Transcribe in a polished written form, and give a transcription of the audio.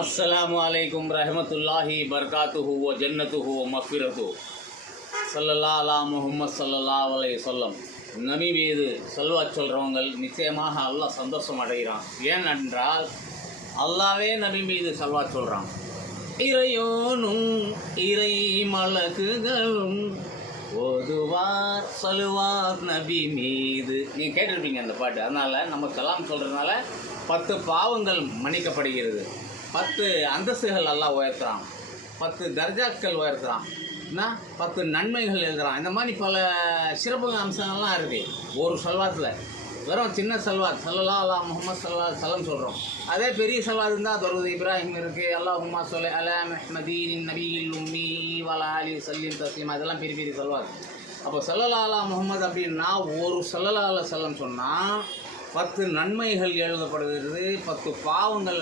அஸ்ஸலாமு அலைக்கும் ரஹமத்துல்லாஹி பர்காத்துஹு வ ஜன்னத்துஹு வ மக்ஃபிரத்துஹு ஸல்லல்லாஹு அலா முஹம்மது ஸல்லல்லாஹு அலைஹி வஸல்லம். நபி மீது செல்வா சொல்கிறவங்க நிச்சயமாக அல்லாஹ் சந்தோஷம் அடைகிறான். ஏனென்றால் அல்லாவே நபி மீது செல்வா சொல்கிறான். இறையோனும் இறை மலக்குகளும் ஓதுவார் சொல்லுவார் நபி மீது. நீங்கள் கேட்டிருப்பீங்க அந்த பாட்டு. அதனால் நம்ம கலாம் சொல்கிறதுனால 10 பாவங்கள் மன்னிக்கப்படுகிறது, 10 அந்தஸ்துகள் எல்லாம் உயர்த்துறான், 10 தர்ஜாக்கள் உயர்த்துறான், 10 நன்மைகள் எழுதுறான். இந்த மாதிரி பல சிறப்பு அம்சங்கள்லாம் இருக்குது ஒரு செல்வாத்தில். வெறும் சின்ன செல்வாத் ஸல்லல்லாஹு அலா முஹம்மது ஸல்லல்லாஹு அலைஹி வஸல்லம் சொல்கிறோம். அதே பெரிய செல்வாத் இருந்தால் தருது இப்ராஹிம் இருக்குது, அல்லாஹும்ம ஸல்லி அலா முஹம்மதீன் நபியில் உம்மி வலா அலி சல்லிம் தஸ்லீமா. இதெல்லாம் பெரிய பெரிய செல்வாத். அப்போ ஸல்லல்லாஹு அலா முஹம்மது அப்படின்னா ஒரு ஸல்லல்லாஹு அலைஹி வஸல்லம் சொன்னால் 10 நன்மைகள் எழுதப்படுகிறது, 10 பாவங்கள்